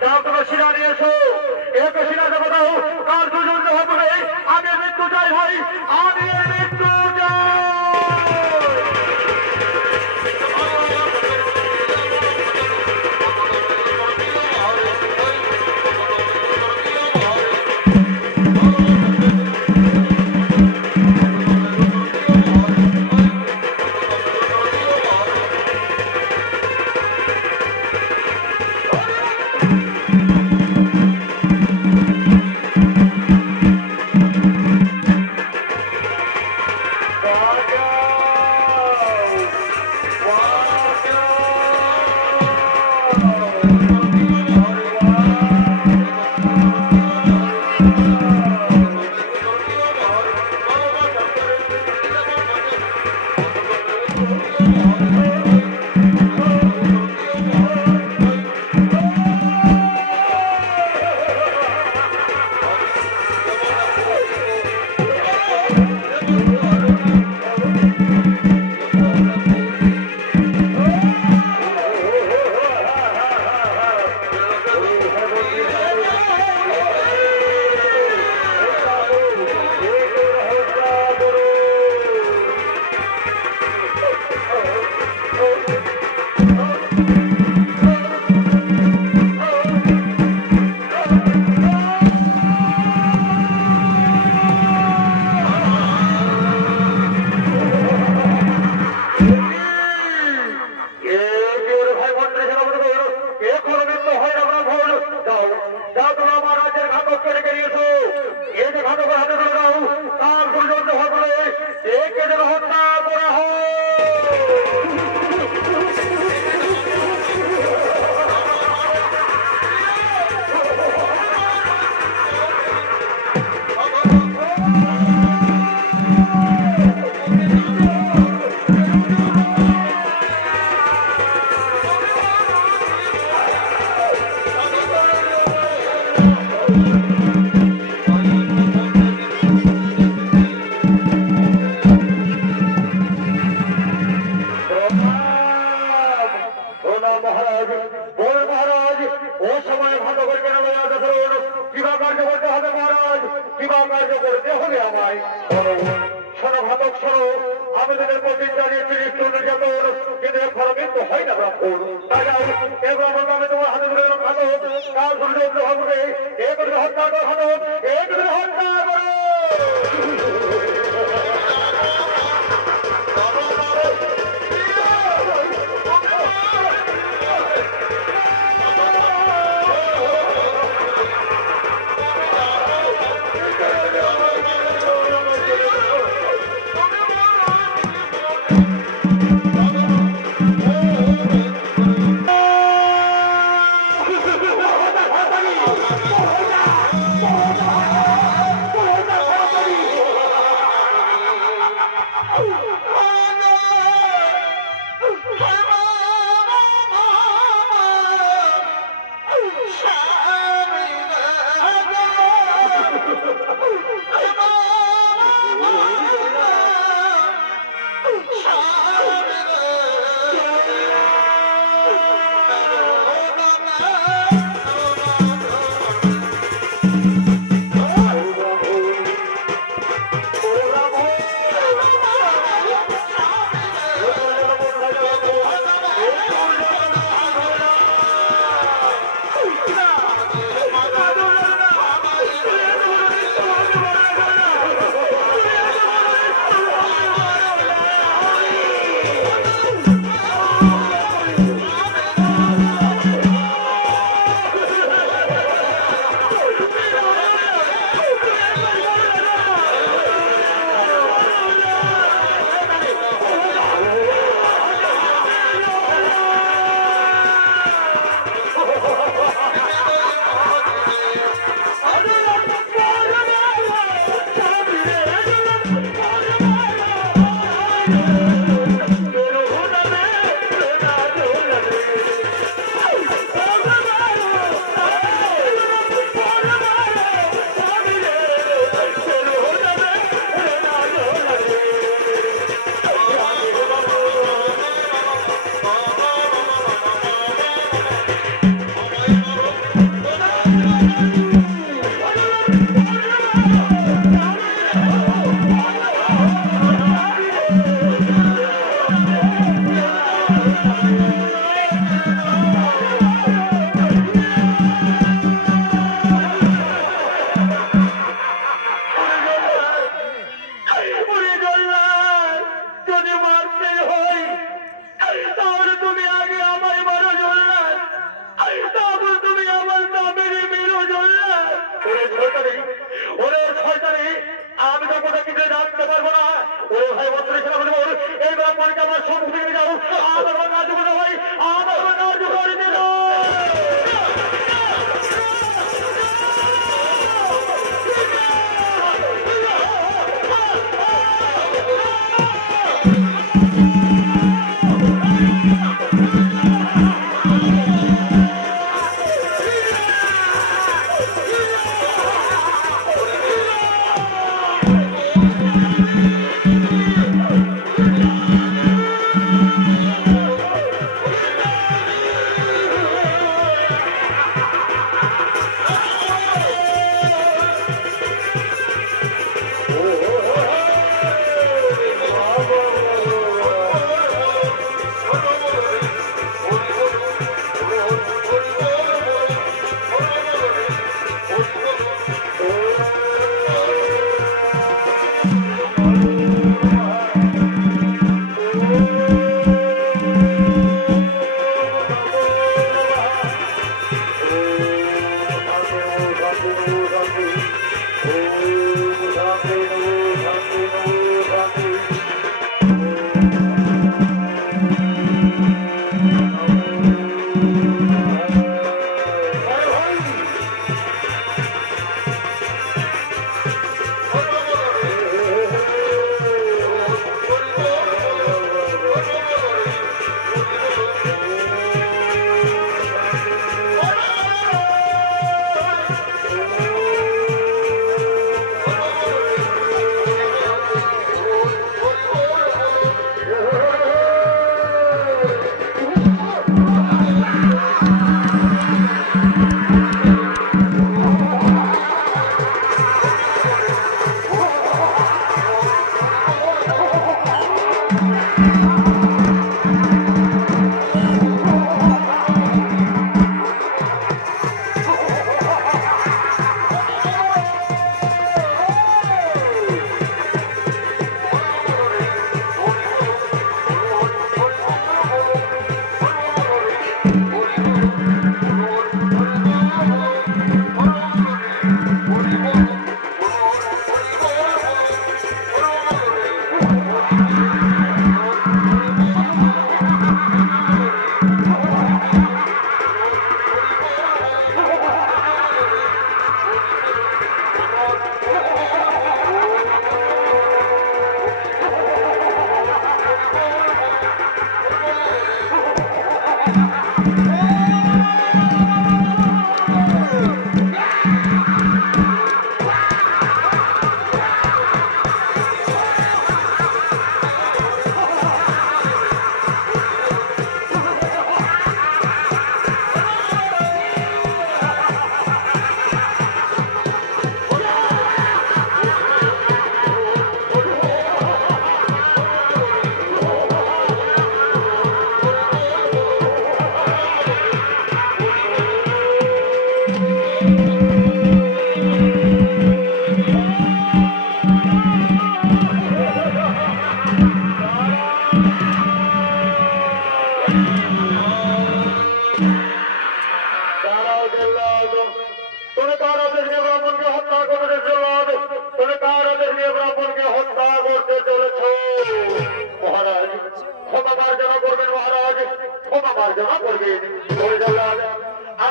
যাও তোমার শিরা নিয়ে এসো। একে শিরা দেবো দাও, কার দুজন হবে। আমি মৃত্যু চাই ভাই, আমি মৃত্যু চাই।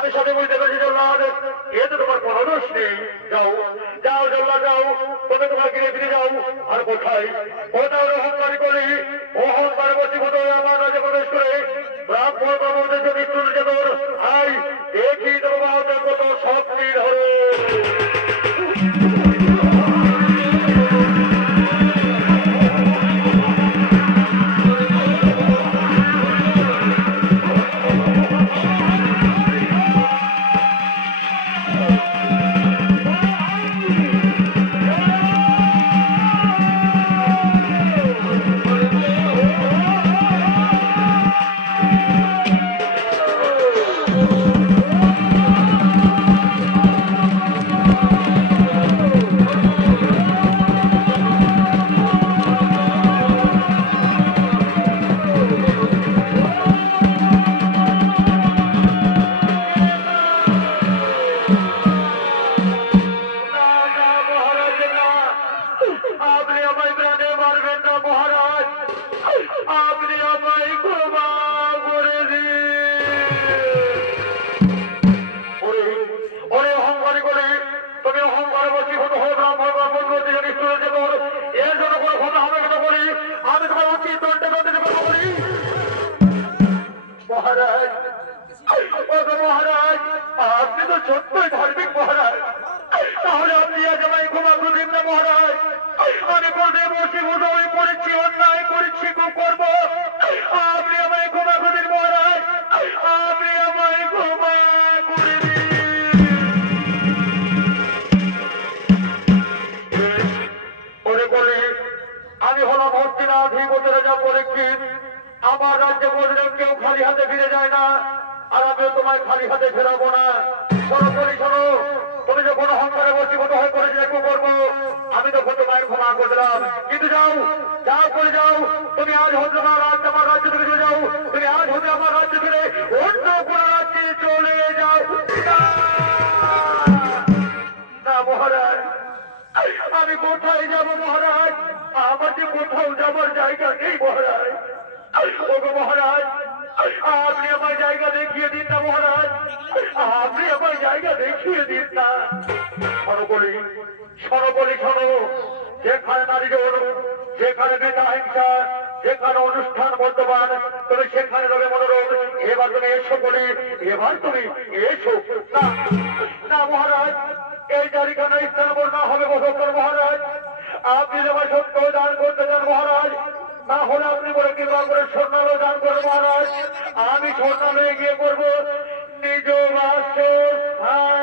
সাথে সাথে বুঝতে পেরেছি জল্লাদ এতে তোমার কোনো দোষ নেই। যাও যাও জল্লাদ যাও, তোমরা তোমার গিরে ফিরে যাও। আর কোথায় কোথাও অহংকার করি অহংকার বসীভূত হয়ে আমার রাজ্যে প্রবেশ করে ব্রাহ্মণ ব্রাহ্মণদের যে মৃত্যুর চেতন আই দেখি তোমাদের কত শক্তি ধরে। মহারাজ আপনি তো সত্যই ধার্মিক মহারাজ, তাহলে আপনি আজ আমায় ক্ষমা করে দিন না মহারাজ। আমি বলতে বসীভূত হয়ে করেছি, অন্যায় করেছি, কুকর্ম, আপনি আমায় ক্ষমা করে দিন মহারাজ, আপনি আমায় ক্ষমা করে দিন। ওরে বলি আমি হলাম হস্তিনাথ রাজা পরীক্ষিত। আমার রাজ্যে বললেন কেউ খালি হাতে ফিরে যায় না, আর আমিও তোমায় খালি হাতে ফেরাবো না। শোনো বলি শোনো, তুমি যখন অহংকারে বসীভূত হয়ে করেছিলে কুকর্ম, আমি তখন তোমায় ক্ষমা করে দিলাম। কিন্তু যাও যাও করে যাও, তুমি আজ হতে না রাজ্য আমার রাজ্য থেকে চলে যাও, তুমি আজ হতে আমার রাজ্য থেকে অন্য কোন রাজ্যে চলে যাও। না মহারাজ, আমি কোথায় যাবো মহারাজ? আমার যে কোথাও যাবার জায়গা নেই মহারাজ। ওগো মহারাজ, আপনি আমার জায়গা দেখিয়ে দিন না মহারাজ, আপনি আমার জায়গা দেখিয়ে দিন না। সর্বপরি সর্বপরি শোনো, যেখানে নারী জোর, যেখানে নেতা হিংসা, যেখানে অনুষ্ঠান বর্তমান, তুমি সেখানে রবে মনোরোধ। এবার তুমি এসো বলি, এবার তুমি এসো। না না মহারাজ, এই তারিখানা স্থান না হবে বসন্তর মহারাজ। আপনি যেমন সত্য দান করতে চান মহারাজ, না হলে আপনি বলে কৃপা করে স্বর্ণালয় দান করো মহারাজ। আমি স্বর্ণালয়ে গিয়ে করবো নিজ বাসস্থান।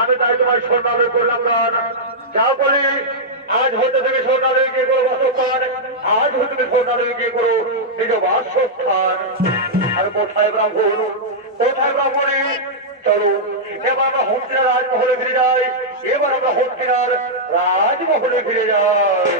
আমি তাই তোমার স্বর্ণালয় করলাম দান। যা বলি আজ হতে তুমি স্বর্ণালয়ে গিয়ে করো বাসস্থান, আজ হতে তুমি স্বর্ণালয়ে গিয়ে করো নিজ বাসস্থান। আর কোথায় ব্রাহ্মণ, কোথায় ব্রাহ্মণী? চলো এবার আমরা হস্তিনার রাজমহলে ফিরে যাই, এবার আমরা হস্তিনার রাজমহলে ফিরে যাই।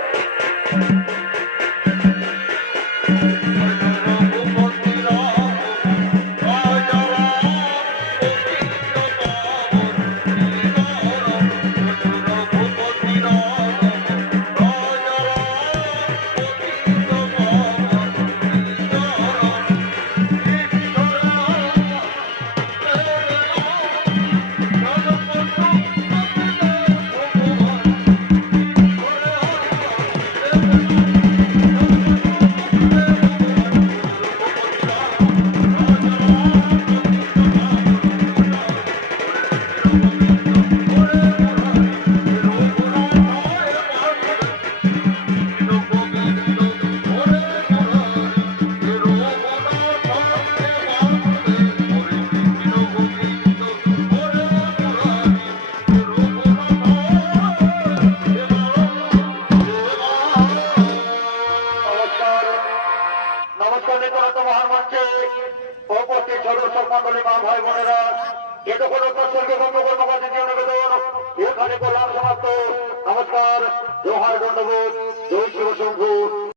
নমস্কার, জোহার, দণ্ডবোধ, জয় শিব শম্ভু।